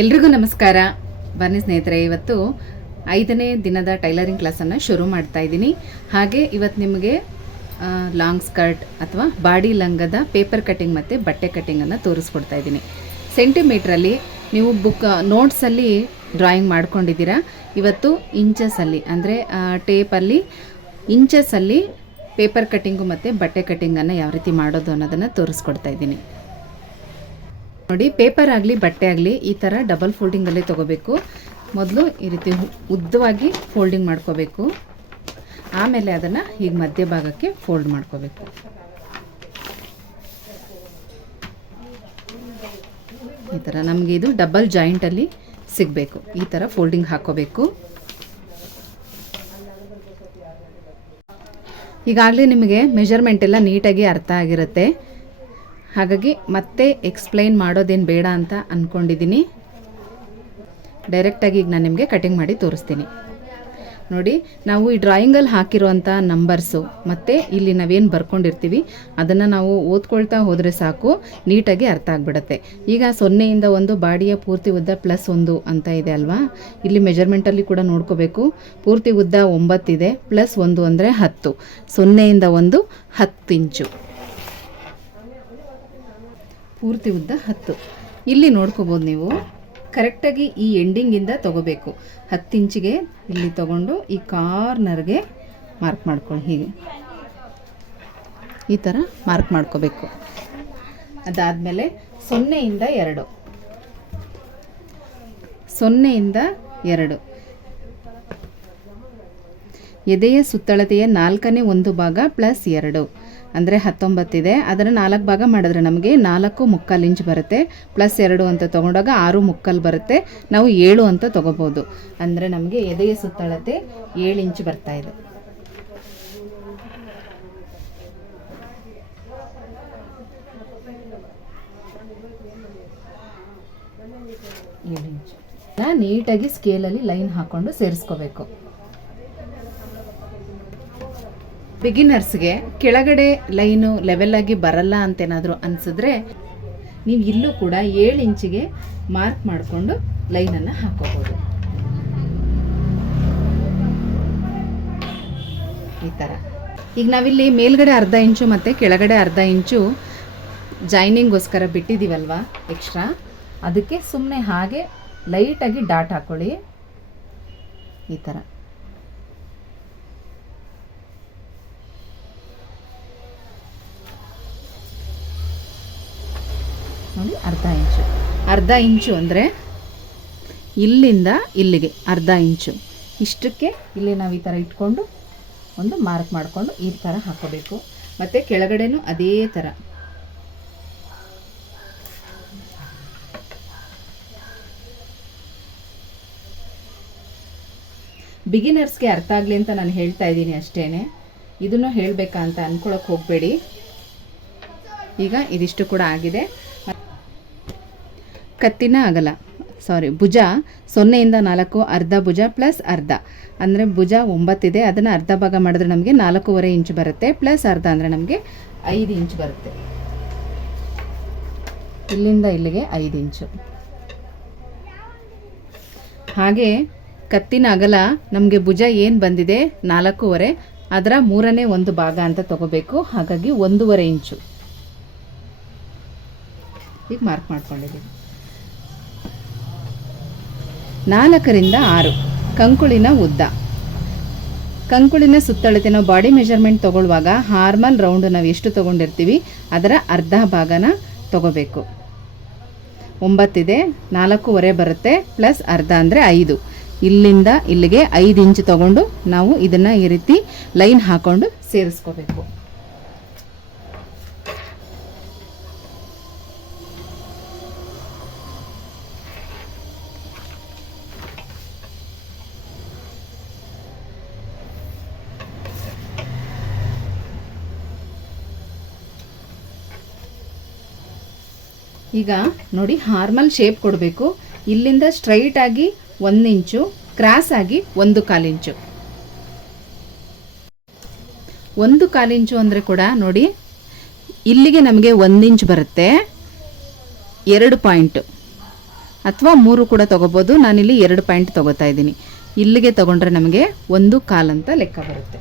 ಎಲ್ರಿಗೂ ನಮಸ್ಕಾರ. ಬನ್ನಿ ಸ್ನೇಹಿತರೆ, ಇವತ್ತು 5ನೇ ದಿನದ ಟೈಲರಿಂಗ್ ಕ್ಲಾಸನ್ನು ಶುರು ಮಾಡ್ತಾ ಇದ್ದೀನಿ. ಹಾಗೆ ಇವತ್ತು ನಿಮಗೆ ಲಾಂಗ್ ಸ್ಕರ್ಟ್ ಅಥವಾ ಬಾಡಿ ಲಂಗದ ಪೇಪರ್ ಕಟ್ಟಿಂಗ್ ಮತ್ತು ಬಟ್ಟೆ ಕಟ್ಟಿಂಗನ್ನು ತೋರಿಸ್ಕೊಡ್ತಾ ಇದ್ದೀನಿ. ಸೆಂಟಿಮೀಟ್ರಲ್ಲಿ ನೀವು ನೋಟ್ಸಲ್ಲಿ ಡ್ರಾಯಿಂಗ್ ಮಾಡ್ಕೊಂಡಿದ್ದೀರಾ. ಇವತ್ತು ಇಂಚಸಲ್ಲಿ ಅಂದರೆ ಟೇಪಲ್ಲಿ ಇಂಚಸಲ್ಲಿ ಪೇಪರ್ ಕಟ್ಟಿಂಗು ಮತ್ತು ಬಟ್ಟೆ ಕಟ್ಟಿಂಗನ್ನು ಯಾವ ರೀತಿ ಮಾಡೋದು ಅನ್ನೋದನ್ನು ತೋರಿಸ್ಕೊಡ್ತಾ ಇದ್ದೀನಿ. ನೋಡಿ, ಪೇಪರ್ ಆಗಲಿ ಬಟ್ಟೆ ಆಗಲಿ ಈ ಥರ ಡಬಲ್ ಫೋಲ್ಡಿಂಗಲ್ಲೇ ತೊಗೋಬೇಕು. ಮೊದಲು ಈ ರೀತಿ ಉದ್ದವಾಗಿ ಫೋಲ್ಡಿಂಗ್ ಮಾಡ್ಕೋಬೇಕು. ಆಮೇಲೆ ಅದನ್ನು ಈಗ ಮಧ್ಯಭಾಗಕ್ಕೆ ಫೋಲ್ಡ್ ಮಾಡ್ಕೋಬೇಕು. ಈ ಥರ ನಮಗೆ ಇದು ಡಬಲ್ ಜಾಯಿಂಟಲ್ಲಿ ಸಿಗಬೇಕು. ಈ ಥರ ಫೋಲ್ಡಿಂಗ್ ಹಾಕೋಬೇಕು. ಈಗಾಗಲೇ ನಿಮಗೆ ಮೆಜರ್ಮೆಂಟ್ ಎಲ್ಲ ನೀಟಾಗಿ ಅರ್ಥ ಆಗಿರುತ್ತೆ. ಹಾಗಾಗಿ ಮತ್ತೆ ಎಕ್ಸ್ಪ್ಲೈನ್ ಮಾಡೋದೇನು ಬೇಡ ಅಂತ ಅಂದ್ಕೊಂಡಿದ್ದೀನಿ. ಡೈರೆಕ್ಟಾಗಿ ಈಗ ನಾನು ನಿಮಗೆ ಕಟಿಂಗ್ ಮಾಡಿ ತೋರಿಸ್ತೀನಿ. ನೋಡಿ, ನಾವು ಈ ಡ್ರಾಯಿಂಗಲ್ಲಿ ಹಾಕಿರೋವಂಥ ನಂಬರ್ಸು ಮತ್ತು ಇಲ್ಲಿ ನಾವೇನು ಬರ್ಕೊಂಡಿರ್ತೀವಿ ಅದನ್ನು ನಾವು ಓದ್ಕೊಳ್ತಾ ಹೋದರೆ ಸಾಕು, ನೀಟಾಗಿ ಅರ್ಥ ಆಗಿಬಿಡುತ್ತೆ. ಈಗ 0ಯಿಂದ 1 ಬಾಡಿಯ ಪೂರ್ತಿ ಉದ್ದ +1 ಅಂತ ಇದೆ ಅಲ್ವಾ. ಇಲ್ಲಿ ಮೆಜರ್ಮೆಂಟಲ್ಲಿ ಕೂಡ ನೋಡ್ಕೋಬೇಕು. ಪೂರ್ತಿ ಉದ್ದ 9 ಇದೆ, +1 ಅಂದರೆ 10. 0ಯಿಂದ 1 10 ಇಂಚು, ಪೂರ್ತಿ ಉದ್ದ 10. ಇಲ್ಲಿ ನೋಡ್ಕೋಬೋದು ನೀವು. ಕರೆಕ್ಟಾಗಿ ಈ ಎಂಡಿಂಗಿಂದ ತೊಗೋಬೇಕು. 10 ಇಂಚಿಗೆ ಇಲ್ಲಿ ತೊಗೊಂಡು ಈ ಕಾರ್ನರ್ಗೆ ಮಾರ್ಕ್ ಮಾಡ್ಕೊಳ್ಳಿ. ಹೀಗೆ ಈ ಥರ ಮಾರ್ಕ್ ಮಾಡ್ಕೋಬೇಕು. ಅದಾದಮೇಲೆ 0ಯಿಂದ 2 ಎದೆಯ ಸುತ್ತಳತೆಯ 4ನೇ 1 ಭಾಗ +2 ಅಂದರೆ 19 ಇದೆ. ಅದನ್ನು 4 ಭಾಗ ಮಾಡಿದ್ರೆ ನಮಗೆ 4.75 ಇಂಚ್ ಬರುತ್ತೆ. +2 ಅಂತ ತೊಗೊಂಡಾಗ 6.75 ಬರುತ್ತೆ. ನಾವು 7 ಅಂತ ತೊಗೋಬೋದು. ಅಂದರೆ ನಮಗೆ ಎದೆಯ ಸುತ್ತಳತೆ 7 ಇಂಚ್ ಬರ್ತಾ ಇದೆ. ನೀಟಾಗಿ ಸ್ಕೇಲಲ್ಲಿ ಲೈನ್ ಹಾಕ್ಕೊಂಡು ಸೇರಿಸ್ಕೋಬೇಕು. ಬಿಗಿನರ್ಸ್ಗೆ ಕೆಳಗಡೆ ಲೈನು ಲೆವೆಲಾಗಿ ಬರಲ್ಲ ಅಂತೇನಾದರೂ ಅನಿಸಿದ್ರೆ ನೀವು ಇಲ್ಲೂ ಕೂಡ 7 ಇಂಚಿಗೆ ಮಾರ್ಕ್ ಮಾಡಿಕೊಂಡು ಲೈನನ್ನು ಹಾಕೋಬೋದು. ಈ ಥರ. ಈಗ ನಾವಿಲ್ಲಿ ಮೇಲ್ಗಡೆ ಅರ್ಧ ಇಂಚು ಮತ್ತು ಕೆಳಗಡೆ ಅರ್ಧ ಇಂಚು ಜಾಯ್ನಿಂಗ್ಗೋಸ್ಕರ ಬಿಟ್ಟಿದ್ದೀವಲ್ವ ಎಕ್ಸ್ಟ್ರಾ, ಅದಕ್ಕೆ ಸುಮ್ಮನೆ ಹಾಗೆ ಲೈಟಾಗಿ ಡಾಟ್ ಹಾಕ್ಕೊಳ್ಳಿ. ಈ ಥರ ನೋಡಿ, ಅರ್ಧ ಇಂಚು ಅಂದರೆ ಇಲ್ಲಿಂದ ಇಲ್ಲಿಗೆ ಅರ್ಧ ಇಂಚು. ಇಷ್ಟಕ್ಕೆ ಇಲ್ಲಿ ನಾವು ಈ ಥರ ಇಟ್ಕೊಂಡು ಒಂದು ಮಾರ್ಕ್ ಮಾಡಿಕೊಂಡು ಈ ಥರ ಹಾಕೋಬೇಕು. ಮತ್ತು ಕೆಳಗಡೆನೂ ಅದೇ ಥರ. ಬಿಗಿನರ್ಸ್ಗೆ ಅರ್ಥ ಆಗಲಿ ಅಂತ ನಾನು ಹೇಳ್ತಾ ಇದ್ದೀನಿ ಅಷ್ಟೇ. ಇದನ್ನು ಹೇಳಬೇಕಾ ಅಂತ ಅಂದ್ಕೊಳಕ್ಕೆ ಹೋಗಬೇಡಿ. ಈಗ ಇದಿಷ್ಟು ಕೂಡ ಆಗಿದೆ. ಕತ್ತಿನ ಅಗಲ ಭುಜ 0ಯಿಂದ 4 ಅರ್ಧ ಭುಜ +1/2 ಅಂದರೆ ಭುಜ 9 ಇದೆ. ಅದನ್ನು ಅರ್ಧ ಭಾಗ ಮಾಡಿದ್ರೆ ನಮಗೆ 4.25 ಇಂಚ್ ಬರುತ್ತೆ. +1/2 ಅಂದರೆ ನಮಗೆ 5 ಇಂಚ್ ಬರುತ್ತೆ. ಇಲ್ಲಿಂದ ಇಲ್ಲಿಗೆ 5 ಇಂಚು. ಹಾಗೆ ಕತ್ತಿನ ಅಗಲ ನಮಗೆ ಭುಜ ಏನು ಬಂದಿದೆ 4.25, ಅದರ 3ನೇ 1 ಭಾಗ ಅಂತ ತಗೋಬೇಕು. ಹಾಗಾಗಿ 1.25 ಇಂಚು ಈಗ ಮಾರ್ಕ್ ಮಾಡ್ಕೊಂಡಿದ್ದೀವಿ. 4ರಿಂದ 6 ಕಂಕುಳಿನ ಉದ್ದ. ಕಂಕುಳಿನ ಸುತ್ತಳತೆ ನಾವು ಬಾಡಿ ಮೆಜರ್ಮೆಂಟ್ ತೊಗೊಳ್ಳುವಾಗ ಹಾರ್ಮಲ್ ರೌಂಡ್ ನಾವು ಎಷ್ಟು ತೊಗೊಂಡಿರ್ತೀವಿ ಅದರ ಅರ್ಧ ಭಾಗನ ತೊಗೋಬೇಕು. 9 ಇದೆ, 4.25 ಬರುತ್ತೆ, +1/2 ಅಂದರೆ 5. ಇಲ್ಲಿಂದ ಇಲ್ಲಿಗೆ 5 ಇಂಚು ತೊಗೊಂಡು ನಾವು ಇದನ್ನು ಈ ರೀತಿ ಲೈನ್ ಹಾಕ್ಕೊಂಡು ಸೇರಿಸ್ಕೋಬೇಕು. ಈಗ ನೋಡಿ, ಹಾರ್ಮಲ್ ಶೇಪ್ ಕೊಡಬೇಕು. ಇಲ್ಲಿಂದ ಸ್ಟ್ರೈಟ್ ಆಗಿ 1 ಇಂಚು, ಕ್ರಾಸ್ ಆಗಿ 1/4 ಇಂಚು. 1/4 ಇಂಚು ಅಂದರೆ ಕೂಡ ನೋಡಿ, ಇಲ್ಲಿಗೆ ನಮಗೆ 1 ಇಂಚ್ ಬರುತ್ತೆ. 2 ಪಾಯಿಂಟು ಅಥವಾ 3 ಕೂಡ ತೊಗೋಬೋದು. ನಾನಿಲ್ಲಿ 2 ಪಾಯಿಂಟ್ ತೊಗೋತಾ ಇದ್ದೀನಿ. ಇಲ್ಲಿಗೆ ತೊಗೊಂಡ್ರೆ ನಮಗೆ 1.25 ಅಂತ ಲೆಕ್ಕ ಬರುತ್ತೆ.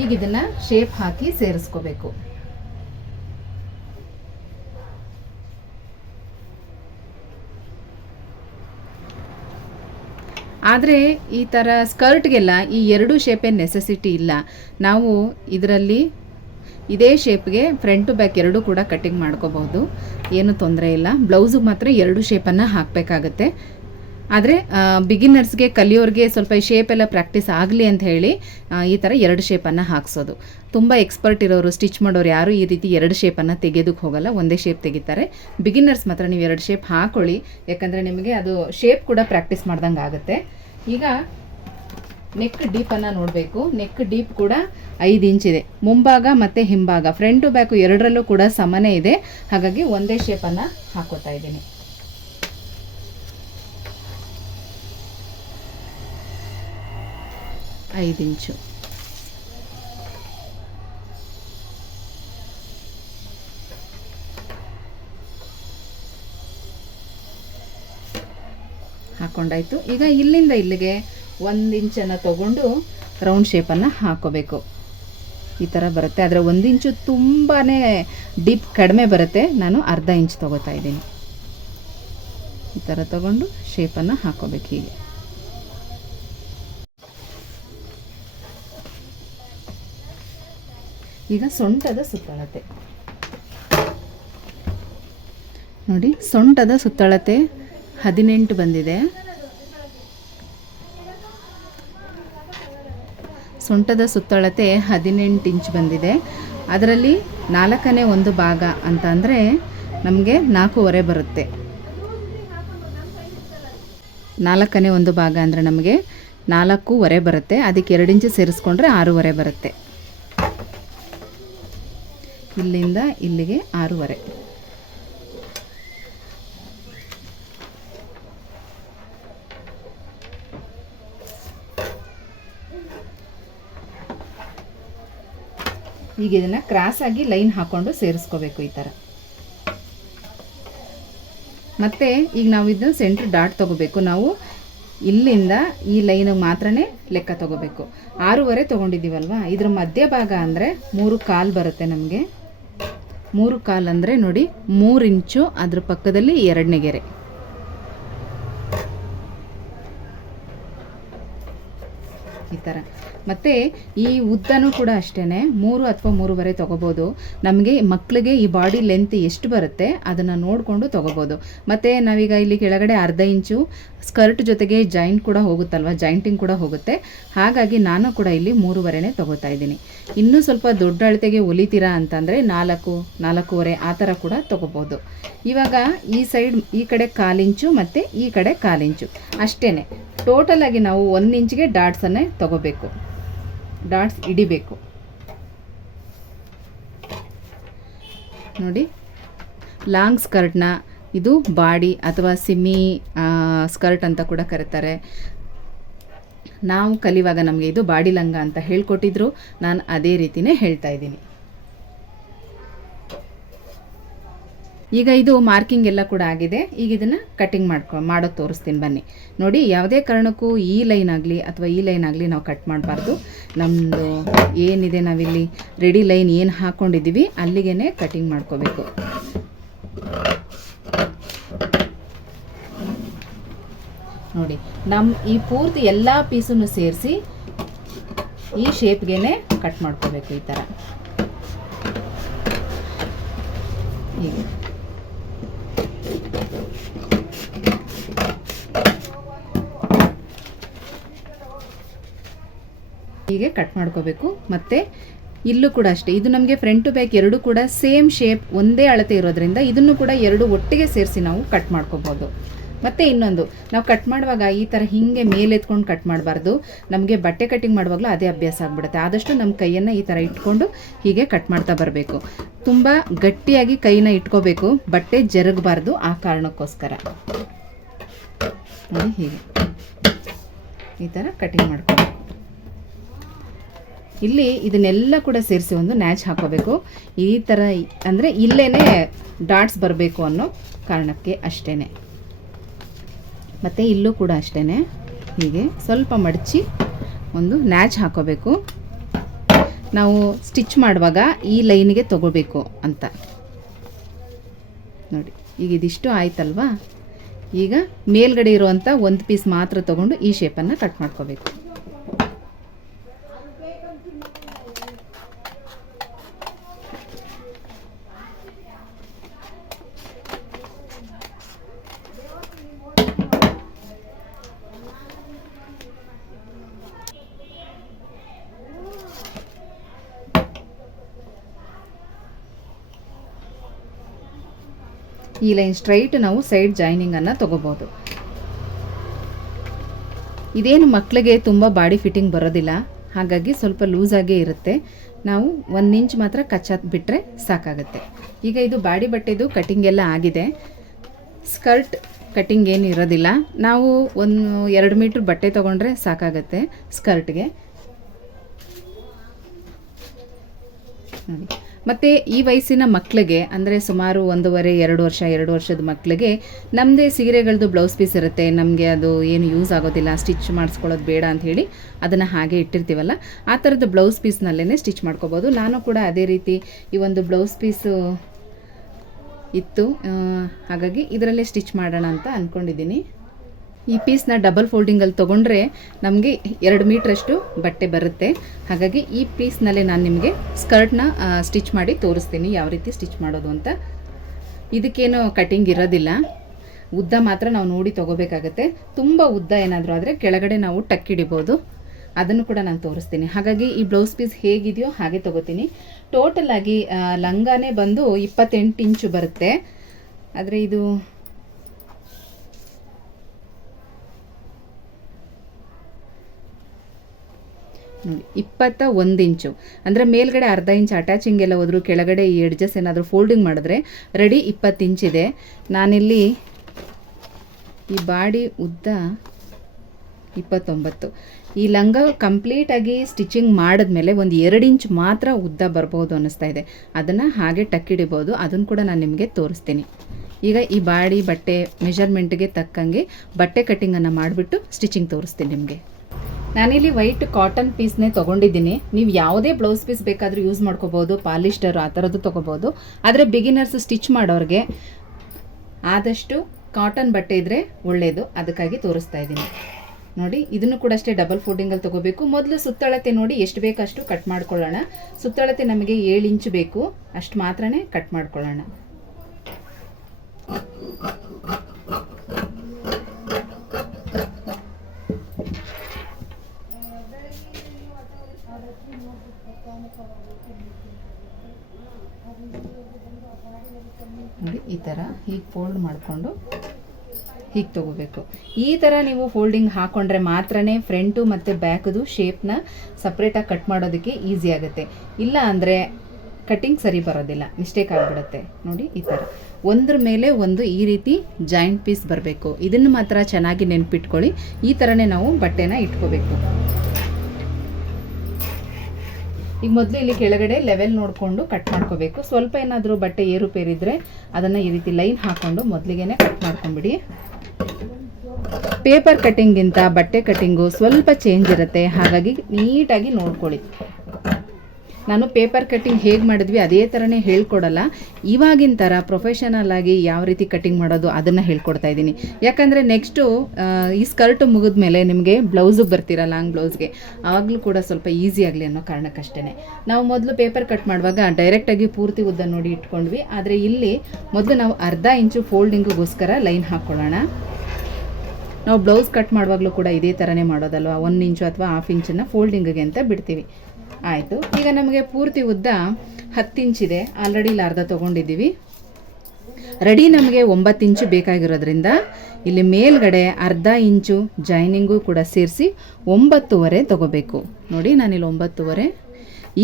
ಈಗ ಇದನ್ನು ಶೇಪ್ ಹಾಕಿ ಸೇರಿಸ್ಕೋಬೇಕು. ಆದರೆ ಈ ಥರ ಸ್ಕರ್ಟ್ಗೆಲ್ಲ ಈ 2 ಶೇಪೇ ನೆಸೆಸಿಟಿ ಇಲ್ಲ. ನಾವು ಇದರಲ್ಲಿ ಇದೇ ಶೇಪ್ಗೆ ಫ್ರಂಟ್ ಟು ಬ್ಯಾಕ್ 2 ಕೂಡ ಕಟ್ಟಿಂಗ್ ಮಾಡ್ಕೋಬಹುದು, ಏನು ತೊಂದರೆ ಇಲ್ಲ. ಬ್ಲೌಸಿಗೆ ಮಾತ್ರ 2 ಶೇಪನ್ನು ಹಾಕಬೇಕಾಗತ್ತೆ. ಆದರೆ ಬಿಗಿನರ್ಸ್ಗೆ ಕಲಿಯೋರಿಗೆ ಸ್ವಲ್ಪ ಈ ಶೇಪ್ ಎಲ್ಲ ಪ್ರಾಕ್ಟೀಸ್ ಆಗಲಿ ಅಂತ ಹೇಳಿ ಈ ಥರ 2 ಶೇಪನ್ನು ಹಾಕ್ಸೋದು. ತುಂಬ ಎಕ್ಸ್ಪರ್ಟ್ ಇರೋರು, ಸ್ಟಿಚ್ ಮಾಡೋರು ಯಾರು ಈ ರೀತಿ 2 ಶೇಪನ್ನು ತೆಗೆಯೋದಕ್ಕೆ ಹೋಗಲ್ಲ, ಒಂದೇ ಶೇಪ್ ತೆಗಿತಾರೆ. ಬಿಗಿನರ್ಸ್ ಮಾತ್ರ ನೀವು 2 ಶೇಪ್ ಹಾಕೊಳ್ಳಿ, ಯಾಕಂದರೆ ನಿಮಗೆ ಅದು ಶೇಪ್ ಕೂಡ ಪ್ರಾಕ್ಟೀಸ್ ಮಾಡ್ದಂಗೆ ಆಗುತ್ತೆ. ಈಗ ನೆಕ್ ಡೀಪನ್ನು ನೋಡಬೇಕು. ನೆಕ್ ಡೀಪ್ ಕೂಡ 5 ಇಂಚಿದೆ. ಮುಂಭಾಗ ಮತ್ತು ಹಿಂಭಾಗ ಫ್ರಂಟ್ ಟು ಬ್ಯಾಕು 2ರಲ್ಲೂ ಕೂಡ ಸಮನೇ ಇದೆ. ಹಾಗಾಗಿ ಒಂದೇ ಶೇಪನ್ನು ಹಾಕೋತಾ ಇದ್ದೀನಿ. ಐದು ಇಂಚು ಹಾಕೊಂಡಾಯ್ತು. ಈಗ ಇಲ್ಲಿಂದ ಇಲ್ಲಿಗೆ 1 ಇಂಚನ್ನು ತಗೊಂಡು ರೌಂಡ್ ಶೇಪನ್ನು ಹಾಕೋಬೇಕು. ಈ ಥರ ಬರುತ್ತೆ. ಆದರೆ 1 ಇಂಚು ತುಂಬಾ ಡೀಪ್ ಕಡಿಮೆ ಬರುತ್ತೆ. ನಾನು ಅರ್ಧ ಇಂಚ್ ತೊಗೋತಾ ಇದ್ದೀನಿ. ಈ ಥರ ತಗೊಂಡು ಶೇಪನ್ನು ಹಾಕೋಬೇಕು. ಹೀಗೆ ಈಗ ಸೊಂಟದ ಸುತ್ತಳತೆ ನೋಡಿ. ಸೊಂಟದ ಸುತ್ತಳತೆ 18 ಬಂದಿದೆ. ಸೊಂಟದ ಸುತ್ತಳತೆ 18 ಇಂಚ್ ಬಂದಿದೆ. ಅದರಲ್ಲಿ 4ನೇ 1 ಭಾಗ ಅಂತ ಅಂದರೆ ನಮಗೆ 4.5 ಬರುತ್ತೆ. 4ನೇ 1 ಭಾಗ ಅಂದರೆ ನಮಗೆ 4.5 ಬರುತ್ತೆ. ಅದಕ್ಕೆ 2 ಇಂಚು ಸೇರಿಸ್ಕೊಂಡ್ರೆ 6.5 ಬರುತ್ತೆ. ಇಲ್ಲಿಂದ ಇಲ್ಲಿಗೆ 6.5. ಈಗ ಇದನ್ನು ಕ್ರಾಸ್ ಆಗಿ ಲೈನ್ ಹಾಕ್ಕೊಂಡು ಸೇರಿಸ್ಕೋಬೇಕು ಈ ಥರ. ಮತ್ತು ಈಗ ನಾವು ಇದನ್ನು ಸೆಂಟ್ರ್ ಡಾಟ್ ತೊಗೋಬೇಕು. ನಾವು ಇಲ್ಲಿಂದ ಈ ಲೈನಿಗೆ ಮಾತ್ರನೇ ಲೆಕ್ಕ ತೊಗೋಬೇಕು. 6.5 ತೊಗೊಂಡಿದ್ದೀವಲ್ವ, ಇದ್ರ ಮಧ್ಯಭಾಗ ಅಂದರೆ 3.25 ಬರುತ್ತೆ ನಮಗೆ. 3.25 ಅಂದರೆ ನೋಡಿ 3 ಇಂಚು, ಅದ್ರ ಪಕ್ಕದಲ್ಲಿ 2ನೇ ಗೆರೆ. ಈ ಥರ. ಮತ್ತು ಈ ಉದ್ದನೂ ಕೂಡ ಅಷ್ಟೇ 3 ಅಥವಾ 3.5 ತೊಗೋಬೋದು. ನಮಗೆ ಮಕ್ಕಳಿಗೆ ಈ ಬಾಡಿ ಲೆಂತ್ ಎಷ್ಟು ಬರುತ್ತೆ ಅದನ್ನು ನೋಡಿಕೊಂಡು ತೊಗೋಬೋದು. ಮತ್ತು ನಾವೀಗ ಇಲ್ಲಿ ಕೆಳಗಡೆ ಅರ್ಧ ಇಂಚು ಸ್ಕರ್ಟ್ ಜೊತೆಗೆ ಜಾಯಿಂಟ್ ಕೂಡ ಹೋಗುತ್ತಲ್ವ, ಜಾಯಿಂಟಿಂಗ್ ಕೂಡ ಹೋಗುತ್ತೆ. ಹಾಗಾಗಿ ನಾನು ಕೂಡ ಇಲ್ಲಿ 3.5 ತೊಗೋತಾ ಇದ್ದೀನಿ. ಇನ್ನೂ ಸ್ವಲ್ಪ ದೊಡ್ಡ ಅಳತೆಗೆ ಹೊಲಿತೀರಾ ಅಂತಂದರೆ 4, 4.5 ಆ ಥರ ಕೂಡ ತೊಗೋಬೋದು. ಇವಾಗ ಈ ಸೈಡ್ ಈ ಕಡೆ 1/4 ಇಂಚು ಮತ್ತು ಈ ಕಡೆ 1/4 ಇಂಚು ಅಷ್ಟೇ. ಟೋಟಲಾಗಿ ನಾವು 1 ಇಂಚಿಗೆ ಡಾಟ್ಸನ್ನೇ ತೊಗೋಬೇಕು, ಡಾಟ್ಸ್ ಹಿಡಿಬೇಕು ನೋಡಿ. ಲಾಂಗ್ ಸ್ಕರ್ಟ್ನ ಇದು ಬಾಡಿ ಅಥವಾ ಸಿಮಿ ಸ್ಕರ್ಟ್ ಅಂತ ಕೂಡ ಕರೀತಾರೆ. ನಾವು ಕಲಿಯುವಾಗ ನಮಗೆ ಇದು ಬಾಡಿ ಲಂಗ ಅಂತ ಹೇಳ್ಕೊಟ್ಟಿದ್ರು. ನಾನು ಅದೇ ರೀತಿನೇ ಹೇಳ್ತಾ ಇದ್ದೀನಿ. ಈಗ ಇದು ಮಾರ್ಕಿಂಗ್ ಎಲ್ಲ ಕೂಡ ಆಗಿದೆ. ಈಗ ಇದನ್ನು ಕಟ್ಟಿಂಗ್ ಮಾಡೋದು ತೋರಿಸ್ತೀನಿ ಬನ್ನಿ. ನೋಡಿ, ಯಾವುದೇ ಕಾರಣಕ್ಕೂ ಈ ಲೈನ್ ಆಗಲಿ ಅಥವಾ ಈ ಲೈನ್ ಆಗಲಿ ನಾವು ಕಟ್ ಮಾಡಬಾರ್ದು. ನಮ್ಮದು ಏನಿದೆ ನಾವಿಲ್ಲಿ ರೆಡಿ ಲೈನ್ ಏನು ಹಾಕ್ಕೊಂಡಿದ್ದೀವಿ ಅಲ್ಲಿಗೆ ಕಟ್ಟಿಂಗ್ ಮಾಡ್ಕೋಬೇಕು. ನೋಡಿ, ಈ ಪೂರ್ತಿ ಎಲ್ಲ ಪೀಸನ್ನು ಸೇರಿಸಿ ಈ ಶೇಪ್ಗೆ ಕಟ್ ಮಾಡ್ಕೋಬೇಕು ಈ ಥರ. ಹೀಗೆ ಹೀಗೆ ಕಟ್ ಮಾಡ್ಕೋಬೇಕು. ಮತ್ತು ಇಲ್ಲೂ ಕೂಡ ಅಷ್ಟೇ, ಇದು ನಮಗೆ ಫ್ರಂಟ್ ಟು ಬ್ಯಾಕ್ 2 ಕೂಡ ಸೇಮ್ ಶೇಪ್ ಒಂದೇ ಅಳತೆ ಇರೋದ್ರಿಂದ ಇದನ್ನು ಕೂಡ 2 ಒಟ್ಟಿಗೆ ಸೇರಿಸಿ ನಾವು ಕಟ್ ಮಾಡ್ಕೋಬೋದು. ಮತ್ತು ಇನ್ನೊಂದು, ನಾವು ಕಟ್ ಮಾಡುವಾಗ ಈ ಥರ ಹೀಗೆ ಮೇಲೆ ಎತ್ಕೊಂಡು ಕಟ್ ಮಾಡಬಾರ್ದು. ನಮಗೆ ಬಟ್ಟೆ ಕಟ್ಟಿಂಗ್ ಮಾಡುವಾಗಲೂ ಅದೇ ಅಭ್ಯಾಸ ಆಗಿಬಿಡುತ್ತೆ. ಆದಷ್ಟು ನಮ್ಮ ಕೈಯನ್ನು ಈ ಥರ ಇಟ್ಕೊಂಡು ಹೀಗೆ ಕಟ್ ಮಾಡ್ತಾ ಬರಬೇಕು. ತುಂಬ ಗಟ್ಟಿಯಾಗಿ ಕೈನ ಇಟ್ಕೋಬೇಕು, ಬಟ್ಟೆ ಜರುಗಬಾರ್ದು. ಆ ಕಾರಣಕ್ಕೋಸ್ಕರ ನೋಡಿ ಹೀಗೆ ಈ ಥರ ಕಟಿಂಗ್ ಮಾಡ್ಕೋಬೇಕು. ಇಲ್ಲಿ ಇದನ್ನೆಲ್ಲ ಕೂಡ ಸೇರಿಸಿ ಒಂದು ನ್ಯಾಚ್ ಹಾಕೋಬೇಕು. ಈ ಥರ ಅಂದರೆ ಇಲ್ಲೇ ಡಾಟ್ಸ್ ಬರಬೇಕು ಅನ್ನೋ ಕಾರಣಕ್ಕೆ ಅಷ್ಟೇ. ಮತ್ತು ಇಲ್ಲೂ ಕೂಡ ಅಷ್ಟೇ, ಹೀಗೆ ಸ್ವಲ್ಪ ಮಡಚಿ ಒಂದು ನ್ಯಾಚ್ ಹಾಕೋಬೇಕು. ನಾವು ಸ್ಟಿಚ್ ಮಾಡುವಾಗ ಈ ಲೈನಿಗೆ ತಗೋಬೇಕು ಅಂತ ನೋಡಿ. ಈಗ ಇದಿಷ್ಟು ಆಯ್ತಲ್ವಾ, ಈಗ ಮೇಲ್ಗಡೆ ಇರುವಂಥ ಒಂದು ಪೀಸ್ ಮಾತ್ರ ತೊಗೊಂಡು ಈ ಶೇಪನ್ನು ಕಟ್ ಮಾಡ್ಕೋಬೇಕು. ಈ ಲೈನ್ ಸ್ಟ್ರೈಟ್ ನಾವು ಸೈಡ್ ಜಾಯ್ನಿಂಗನ್ನು ತೊಗೋಬೋದು. ಇದೇನು ಮಕ್ಕಳಿಗೆ ತುಂಬ ಬಾಡಿ ಫಿಟ್ಟಿಂಗ್ ಬರೋದಿಲ್ಲ, ಹಾಗಾಗಿ ಸ್ವಲ್ಪ ಲೂಸಾಗೇ ಇರುತ್ತೆ. ನಾವು 1 ಇಂಚ್ ಮಾತ್ರ ಕಚ್ಚಾತ್ ಬಿಟ್ಟರೆ ಸಾಕಾಗುತ್ತೆ. ಈಗ ಇದು ಬಾಡಿ ಬಟ್ಟೆದು ಕಟಿಂಗ್ ಎಲ್ಲ ಆಗಿದೆ. ಸ್ಕರ್ಟ್ ಕಟಿಂಗ್ ಏನು ಇರೋದಿಲ್ಲ. ನಾವು 2 ಮೀಟ್ರ್ ಬಟ್ಟೆ ತೊಗೊಂಡ್ರೆ ಸಾಕಾಗುತ್ತೆ ಸ್ಕರ್ಟ್ಗೆ. ನೋಡಿ, ಮತ್ತು ಈ ವಯಸ್ಸಿನ ಮಕ್ಕಳಿಗೆ ಅಂದರೆ ಸುಮಾರು 1.5-2 ವರ್ಷ 2 ವರ್ಷದ ಮಕ್ಕಳಿಗೆ ನಮ್ಮದೇ ಸೀರೆಗಳದ್ದು ಬ್ಲೌಸ್ ಪೀಸ್ ಇರುತ್ತೆ. ನಮಗೆ ಅದು ಏನು ಯೂಸ್ ಆಗೋದಿಲ್ಲ, ಸ್ಟಿಚ್ ಮಾಡಿಸ್ಕೊಳ್ಳೋದು ಬೇಡ ಅಂಥೇಳಿ ಅದನ್ನು ಹಾಗೆ ಇಟ್ಟಿರ್ತೀವಲ್ಲ, ಆ ಥರದ್ದು ಬ್ಲೌಸ್ ಪೀಸ್ನಲ್ಲೇ ಸ್ಟಿಚ್ ಮಾಡ್ಕೋಬೋದು. ನಾನು ಕೂಡ ಅದೇ ರೀತಿ ಈ ಒಂದು ಬ್ಲೌಸ್ ಪೀಸು ಇತ್ತು, ಹಾಗಾಗಿ ಇದರಲ್ಲೇ ಸ್ಟಿಚ್ ಮಾಡೋಣ ಅಂತ ಅಂದ್ಕೊಂಡಿದ್ದೀನಿ. ಈ ಪೀಸ್ನ ಡಬಲ್ ಫೋಲ್ಡಿಂಗಲ್ಲಿ ತೊಗೊಂಡ್ರೆ ನಮಗೆ 2 ಮೀಟ್ರಷ್ಟು ಬಟ್ಟೆ ಬರುತ್ತೆ. ಹಾಗಾಗಿ ಈ ಪೀಸ್ನಲ್ಲೇ ನಾನು ನಿಮಗೆ ಸ್ಕರ್ಟ್ನ ಸ್ಟಿಚ್ ಮಾಡಿ ತೋರಿಸ್ತೀನಿ ಯಾವ ರೀತಿ ಸ್ಟಿಚ್ ಮಾಡೋದು ಅಂತ. ಇದಕ್ಕೇನು ಕಟಿಂಗ್ ಇರೋದಿಲ್ಲ, ಉದ್ದ ಮಾತ್ರ ನಾವು ನೋಡಿ ತೊಗೋಬೇಕಾಗತ್ತೆ. ತುಂಬ ಉದ್ದ ಏನಾದರೂ ಆದರೆ ಕೆಳಗಡೆ ನಾವು ಟಕ್ ಹಿಡಿಬೋದು, ಅದನ್ನು ಕೂಡ ನಾನು ತೋರಿಸ್ತೀನಿ. ಹಾಗಾಗಿ ಈ ಬ್ಲೌಸ್ ಪೀಸ್ ಹೇಗಿದೆಯೋ ಹಾಗೆ ತೊಗೋತೀನಿ. ಟೋಟಲ್ ಆಗಿ ಲಂಗಾನೇ ಬಂದು 28 ಇಂಚು ಬರುತ್ತೆ. ಆದರೆ ಇದು ನೋಡಿ 21 ಇಂಚು, ಅಂದರೆ ಮೇಲ್ಗಡೆ ಅರ್ಧ ಇಂಚ್ ಅಟ್ಯಾಚಿಂಗ್ ಎಲ್ಲ ಹೋದ್ರು, ಕೆಳಗಡೆ ಈ ಎಡ್ಜಸ್ ಏನಾದರೂ ಫೋಲ್ಡಿಂಗ್ ಮಾಡಿದ್ರೆ ರೆಡಿ 20 ಇಂಚಿದೆ. ನಾನಿಲ್ಲಿ ಈ ಬಾಡಿ ಉದ್ದ 29. ಈ ಲಂಗ ಕಂಪ್ಲೀಟಾಗಿ ಸ್ಟಿಚಿಂಗ್ ಮಾಡಿದ್ಮೇಲೆ ಒಂದು 2 ಇಂಚ್ ಮಾತ್ರ ಉದ್ದ ಬರ್ಬೋದು ಅನ್ನಿಸ್ತಾ ಇದೆ. ಅದನ್ನು ಹಾಗೆ ಟಕ್ಕಿಡಿಬೋದು, ಅದನ್ನು ಕೂಡ ನಾನು ನಿಮಗೆ ತೋರಿಸ್ತೀನಿ. ಈಗ ಈ ಬಾಡಿ ಬಟ್ಟೆ ಮೆಷರ್ಮೆಂಟ್ಗೆ ತಕ್ಕಂಗೆ ಬಟ್ಟೆ ಕಟ್ಟಿಂಗನ್ನು ಮಾಡಿಬಿಟ್ಟು ಸ್ಟಿಚಿಂಗ್ ತೋರಿಸ್ತೀನಿ ನಿಮಗೆ. ನಾನಿಲ್ಲಿ ವೈಟ್ ಕಾಟನ್ ಪೀಸ್ನೇ ತೊಗೊಂಡಿದ್ದೀನಿ. ನೀವು ಯಾವುದೇ ಬ್ಲೌಸ್ ಪೀಸ್ ಬೇಕಾದರೂ ಯೂಸ್ ಮಾಡ್ಕೋಬೋದು, ಪಾಲಿಸ್ಟರ್ ಆ ಥರದ್ದು ತೊಗೋಬೋದು. ಆದರೆ ಬಿಗಿನರ್ಸ್ ಸ್ಟಿಚ್ ಮಾಡೋರಿಗೆ ಆದಷ್ಟು ಕಾಟನ್ ಬಟ್ಟೆ ಇದ್ದರೆ ಒಳ್ಳೆಯದು, ಅದಕ್ಕಾಗಿ ತೋರಿಸ್ತಾ ಇದ್ದೀನಿ. ನೋಡಿ, ಇದನ್ನು ಕೂಡ ಅಷ್ಟೇ ಡಬಲ್ ಫೋಲ್ಡಿಂಗಲ್ಲಿ ತೊಗೋಬೇಕು. ಮೊದಲು ಸುತ್ತಳತೆ ನೋಡಿ ಎಷ್ಟು ಬೇಕಷ್ಟು ಕಟ್ ಮಾಡ್ಕೊಳ್ಳೋಣ. ಸುತ್ತಳತೆ ನಮಗೆ 7 ಇಂಚು ಬೇಕು, ಅಷ್ಟು ಮಾತ್ರನೇ ಕಟ್ ಮಾಡ್ಕೊಳ್ಳೋಣ. ನೋಡಿ, ಈ ಥರ ಹೀಗೆ ಫೋಲ್ಡ್ ಮಾಡಿಕೊಂಡು ಹೀಗೆ ತೊಗೋಬೇಕು. ಈ ಥರ ನೀವು ಫೋಲ್ಡಿಂಗ್ ಹಾಕ್ಕೊಂಡ್ರೆ ಮಾತ್ರನೇ ಫ್ರಂಟು ಮತ್ತು ಬ್ಯಾಕ್ದು ಶೇಪ್ನ ಸಪ್ರೇಟಾಗಿ ಕಟ್ ಮಾಡೋದಕ್ಕೆ ಈಸಿ ಆಗುತ್ತೆ. ಇಲ್ಲ ಅಂದರೆ ಕಟ್ಟಿಂಗ್ ಸರಿ ಬರೋದಿಲ್ಲ, ಮಿಸ್ಟೇಕ್ ಆಗಿಬಿಡುತ್ತೆ. ನೋಡಿ, ಈ ಥರ ಒಂದ್ರ ಮೇಲೆ ಒಂದು ಈ ರೀತಿ ಜಾಯಿಂಟ್ ಪೀಸ್ ಬರಬೇಕು. ಇದನ್ನು ಮಾತ್ರ ಚೆನ್ನಾಗಿ ನೆನ್ಪಿಟ್ಕೊಳ್ಳಿ. ಈ ಥರನೇ ನಾವು ಬಟ್ಟೆನ ಇಟ್ಕೋಬೇಕು. ಈಗ ಮೊದಲು ಇಲ್ಲಿ ಕೆಳಗಡೆ ಲೆವೆಲ್ ನೋಡಿಕೊಂಡು ಕಟ್ ಮಾಡ್ಕೋಬೇಕು. ಸ್ವಲ್ಪ ಏನಾದರೂ ಬಟ್ಟೆ ಏರುಪೇರಿದ್ರೆ ಅದನ್ನು ಈ ರೀತಿ ಲೈನ್ ಹಾಕ್ಕೊಂಡು ಮೊದಲಿಗೆ ಕಟ್ ಮಾಡ್ಕೊಂಬಿಡಿ. ಪೇಪರ್ ಕಟ್ಟಿಂಗಿಂತ ಬಟ್ಟೆ ಕಟ್ಟಿಂಗು ಸ್ವಲ್ಪ ಚೇಂಜ್ ಇರುತ್ತೆ, ಹಾಗಾಗಿ ನೀಟಾಗಿ ನೋಡ್ಕೊಳ್ಳಿ. ನಾನು ಪೇಪರ್ ಕಟ್ಟಿಂಗ್ ಹೇಗೆ ಮಾಡಿದ್ವಿ ಅದೇ ಥರನೇ ಹೇಳ್ಕೊಡಲ್ಲ. ಇವಾಗಿನ ಥರ ಪ್ರೊಫೆಷನಲ್ ಆಗಿ ಯಾವ ರೀತಿ ಕಟ್ಟಿಂಗ್ ಮಾಡೋದು ಅದನ್ನು ಹೇಳ್ಕೊಡ್ತಾ ಇದ್ದೀನಿ. ಯಾಕಂದರೆ ನೆಕ್ಸ್ಟು ಈ ಸ್ಕರ್ಟ್ ಮುಗಿದ ಮೇಲೆ ನಿಮಗೆ ಬ್ಲೌಸಿಗೆ ಬರ್ತೀರ, ಲಾಂಗ್ ಬ್ಲೌಸ್ಗೆ, ಆವಾಗಲೂ ಕೂಡ ಸ್ವಲ್ಪ ಈಸಿ ಆಗಲಿ ಅನ್ನೋ ಕಾರಣಕ್ಕಷ್ಟೇ. ನಾವು ಮೊದಲು ಪೇಪರ್ ಕಟ್ ಮಾಡುವಾಗ ಡೈರೆಕ್ಟಾಗಿ ಪೂರ್ತಿ ಉದ್ದ ನೋಡಿ ಇಟ್ಕೊಂಡ್ವಿ. ಆದರೆ ಇಲ್ಲಿ ಮೊದಲು ನಾವು ಅರ್ಧ ಇಂಚು ಫೋಲ್ಡಿಂಗಿಗೋಸ್ಕರ ಲೈನ್ ಹಾಕ್ಕೊಳ್ಳೋಣ. ನಾವು ಬ್ಲೌಸ್ ಕಟ್ ಮಾಡುವಾಗಲೂ ಕೂಡ ಇದೇ ಥರನೇ ಮಾಡೋದಲ್ವ, 1 ಇಂಚು ಅಥವಾ 1/2 ಇಂಚನ್ನು ಫೋಲ್ಡಿಂಗಿಗೆ ಅಂತ ಬಿಡ್ತೀವಿ. ಆಯಿತು, ಈಗ ನಮಗೆ ಪೂರ್ತಿ ಉದ್ದ 10 ಇಂಚಿದೆ. ಆಲ್ರೆಡಿ ಇಲ್ಲಿ ಅರ್ಧ ತೊಗೊಂಡಿದ್ದೀವಿ. ರೆಡಿ ನಮಗೆ 9 ಇಂಚು ಬೇಕಾಗಿರೋದ್ರಿಂದ ಇಲ್ಲಿ ಮೇಲ್ಗಡೆ ಅರ್ಧ ಇಂಚು ಜಾಯ್ನಿಂಗು ಕೂಡ ಸೇರಿಸಿ 9.5 ತೊಗೋಬೇಕು. ನೋಡಿ, ನಾನಿಲ್ಲಿ 9.5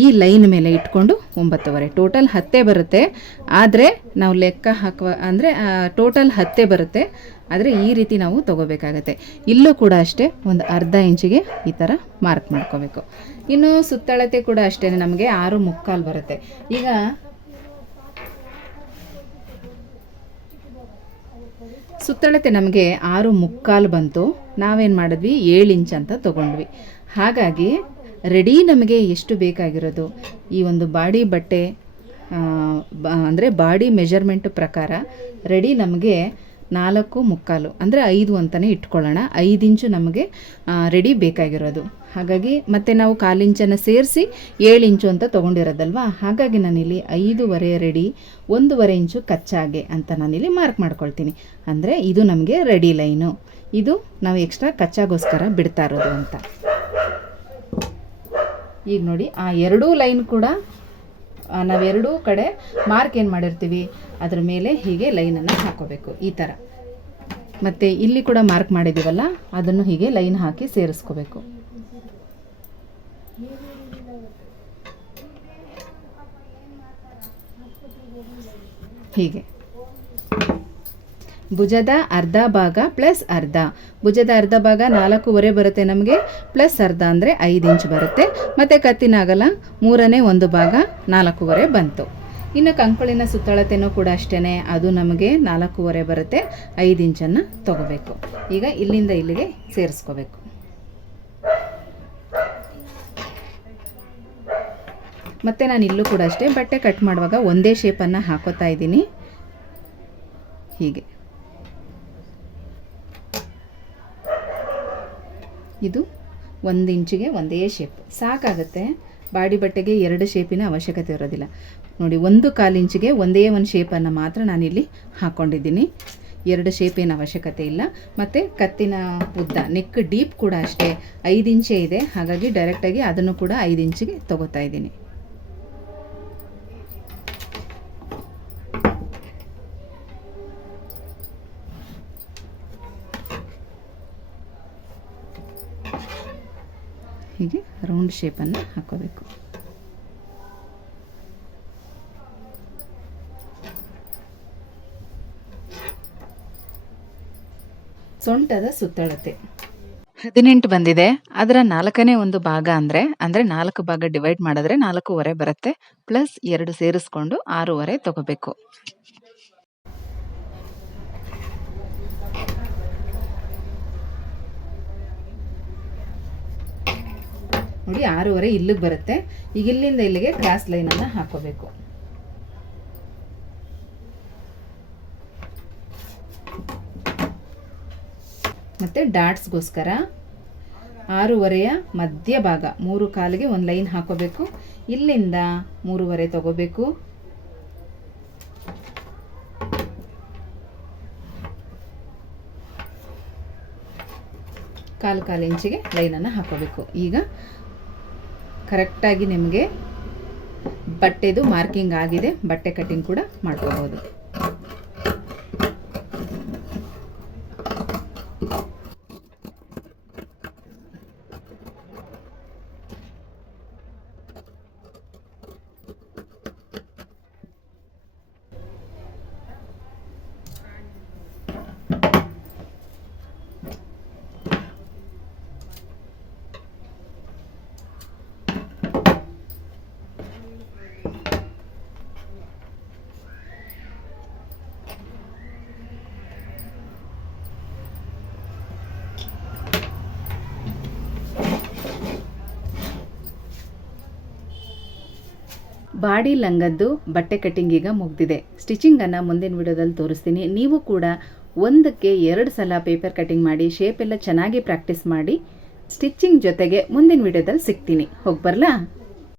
ಈ ಲೈನ್ ಮೇಲೆ ಇಟ್ಕೊಂಡು 9.5 ಟೋಟಲ್ 10 ಬರುತ್ತೆ. ಆದರೆ ನಾವು ಲೆಕ್ಕ ಹಾಕುವ ಅಂದರೆ ಟೋಟಲ್ 10 ಬರುತ್ತೆ. ಆದರೆ ಈ ರೀತಿ ನಾವು ತೊಗೋಬೇಕಾಗತ್ತೆ. ಇಲ್ಲೂ ಕೂಡ ಅಷ್ಟೇ ಒಂದು ಅರ್ಧ ಇಂಚಿಗೆ ಈ ಥರ ಮಾರ್ಕ್ ಮಾಡ್ಕೋಬೇಕು. ಇನ್ನು ಸುತ್ತಳತೆ ಕೂಡ ಅಷ್ಟೇ ನಮಗೆ 6.75 ಬರುತ್ತೆ. ಈಗ ಸುತ್ತಳತೆ ನಮಗೆ 6.75 ಬಂತು. ನಾವೇನು ಮಾಡಿದ್ವಿ 7 ಇಂಚ್ ಅಂತ ತೊಗೊಂಡ್ವಿ. ಹಾಗಾಗಿ ರೆಡಿ ನಮಗೆ ಎಷ್ಟು ಬೇಕಾಗಿರೋದು ಈ ಒಂದು ಬಾಡಿ ಬಟ್ಟೆ ಅಂದರೆ ಬಾಡಿ ಮೆಜರ್ಮೆಂಟ್ ಪ್ರಕಾರ ರೆಡಿ ನಮಗೆ 4.75 ಅಂದರೆ 5 ಅಂತಲೇ ಇಟ್ಕೊಳ್ಳೋಣ. 5 ಇಂಚು ನಮಗೆ ರೆಡಿ ಬೇಕಾಗಿರೋದು. ಹಾಗಾಗಿ ಮತ್ತೆ ನಾವು 1/4 ಇಂಚನ್ನು ಸೇರಿಸಿ 7 ಇಂಚು ಅಂತ ತೊಗೊಂಡಿರೋದಲ್ವಾ. ಹಾಗಾಗಿ ನಾನಿಲ್ಲಿ 5.5 ರೆಡಿ, 1.5 ಇಂಚು ಕಚ್ಚಾಗೆ ಅಂತ ನಾನಿಲ್ಲಿ ಮಾರ್ಕ್ ಮಾಡ್ಕೊಳ್ತೀನಿ. ಅಂದರೆ ಇದು ನಮಗೆ ರೆಡಿ ಲೈನು, ಇದು ನಾವು ಎಕ್ಸ್ಟ್ರಾ ಕಚ್ಚಾಗೋಸ್ಕರ ಬಿಡ್ತಾ ಇರೋದು ಅಂತ. ಈಗ ನೋಡಿ ಆ ಎರಡೂ ಲೈನ್ ಕೂಡ ನಾವೆರಡೂ ಕಡೆ ಮಾರ್ಕ್ ಏನು ಮಾಡಿರ್ತೀವಿ ಅದ್ರ ಮೇಲೆ ಹೀಗೆ ಲೈನನ್ನು ಹಾಕೋಬೇಕು ಈ ಥರ. ಮತ್ತು ಇಲ್ಲಿ ಕೂಡ ಮಾರ್ಕ್ ಮಾಡಿದ್ದೀವಲ್ಲ ಅದನ್ನು ಹೀಗೆ ಲೈನ್ ಹಾಕಿ ಸೇರಿಸ್ಕೋಬೇಕು. ಹೀಗೆ ಭುಜದ ಅರ್ಧ ಭಾಗ ಪ್ಲಸ್ ಅರ್ಧ, ಭುಜದ ಅರ್ಧ ಭಾಗ 4.25 ಬರುತ್ತೆ ನಮಗೆ, ಪ್ಲಸ್ ಅರ್ಧ ಅಂದರೆ 5 ಇಂಚ್ ಬರುತ್ತೆ. ಮತ್ತು ಕತ್ತಿನ ಅಗಲ 1/3 ಭಾಗ 4.25 ಬಂತು. ಇನ್ನು ಕಂಕುಳಿನ ಸುತ್ತಳತೆನೂ ಕೂಡ ಅಷ್ಟೇ, ಅದು ನಮಗೆ 4.25 ಬರುತ್ತೆ. 5 ಇಂಚನ್ನು ತೊಗೋಬೇಕು. ಈಗ ಇಲ್ಲಿಂದ ಇಲ್ಲಿಗೆ ಸೇರಿಸ್ಕೋಬೇಕು. ಮತ್ತು ನಾನು ಇಲ್ಲೂ ಕೂಡ ಅಷ್ಟೇ ಬಟ್ಟೆ ಕಟ್ ಮಾಡುವಾಗ ಒಂದೇ ಶೇಪನ್ನು ಹಾಕೋತಾ ಇದ್ದೀನಿ. ಹೀಗೆ ಇದು 1 ಇಂಚಿಗೆ ಒಂದೇ ಶೇಪ್ ಸಾಕಾಗುತ್ತೆ. ಬಾಡಿ ಬಟ್ಟೆಗೆ 2 ಶೇಪಿನ ಅವಶ್ಯಕತೆ ಇರೋದಿಲ್ಲ. ನೋಡಿ 1/4 ಇಂಚಿಗೆ ಒಂದೇ ಒಂದು ಶೇಪನ್ನು ಮಾತ್ರ ನಾನಿಲ್ಲಿ ಹಾಕ್ಕೊಂಡಿದ್ದೀನಿ. 2 ಶೇಪಿನ ಅವಶ್ಯಕತೆ ಇಲ್ಲ. ಮತ್ತು ಕತ್ತಿನ ಉದ್ದ ನೆಕ್ ಡೀಪ್ ಕೂಡ ಅಷ್ಟೇ 5 ಇಂಚೇ ಇದೆ. ಹಾಗಾಗಿ ಡೈರೆಕ್ಟಾಗಿ ಅದನ್ನು ಕೂಡ 5 ಇಂಚಿಗೆ ತೊಗೋತಾ ಇದ್ದೀನಿ. ಹೀಗೆ ರೌಂಡ್ ಶೇಪನ್ನು ಹಾಕೋಬೇಕು. ಸೊಂಟದ ಸುತ್ತಳತೆ 18 ಬಂದಿದೆ. ಅದರ 4ನೇ ಒಂದು ಭಾಗ ಅಂದರೆ 4 ಭಾಗ ಡಿವೈಡ್ ಮಾಡಿದ್ರೆ 4.25 ಬರುತ್ತೆ. ಪ್ಲಸ್ 2 ಸೇರಿಸ್ಕೊಂಡು 6.25 ತಗೋಬೇಕು. ನೋಡಿ 6.25 ಇಲ್ಲಿಗೆ ಬರುತ್ತೆ. ಈಗ ಇಲ್ಲಿಂದ ಇಲ್ಲಿಗೆ ಕ್ರಾಸ್ ಲೈನನ್ನು ಹಾಕೋಬೇಕು. ಮತ್ತು ಡಾಟ್ಸ್ಗೋಸ್ಕರ 6.25 ಮಧ್ಯ ಭಾಗ 3/4ಗೆ ಒಂದು ಲೈನ್ ಹಾಕೋಬೇಕು. ಇಲ್ಲಿಂದ 3.25 ತಗೋಬೇಕು. ಕಾಲು ಇಂಚಿಗೆ ಲೈನನ್ನು ಹಾಕೋಬೇಕು. ಈಗ ಕರೆಕ್ಟಾಗಿ ನಿಮಗೆ ಬಟ್ಟೆದು ಮಾರ್ಕಿಂಗ್ ಆಗಿದೆ. ಬಟ್ಟೆ ಕಟ್ಟಿಂಗ್ ಕೂಡ ಮಾಡ್ಕೋಬಹುದು. ಬಾಡಿ ಲಂಗದ್ದು ಬಟ್ಟೆ ಕಟ್ಟಿಂಗ್ ಈಗ ಮುಗಿದಿದೆ. ಸ್ಟಿಚಿಂಗನ್ನು ಮುಂದಿನ ವಿಡಿಯೋದಲ್ಲಿ ತೋರಿಸ್ತೀನಿ. ನೀವು ಕೂಡ 1ಕ್ಕೆ 2 ಸಲ ಪೇಪರ್ ಕಟ್ಟಿಂಗ್ ಮಾಡಿ ಶೇಪ್ ಎಲ್ಲ ಚೆನ್ನಾಗಿ ಪ್ರಾಕ್ಟೀಸ್ ಮಾಡಿ. ಸ್ಟಿಚಿಂಗ್ ಜೊತೆಗೆ ಮುಂದಿನ ವಿಡಿಯೋದಲ್ಲಿ ಸಿಗ್ತೀನಿ. ಹೋಗಿ ಬರಲಾ?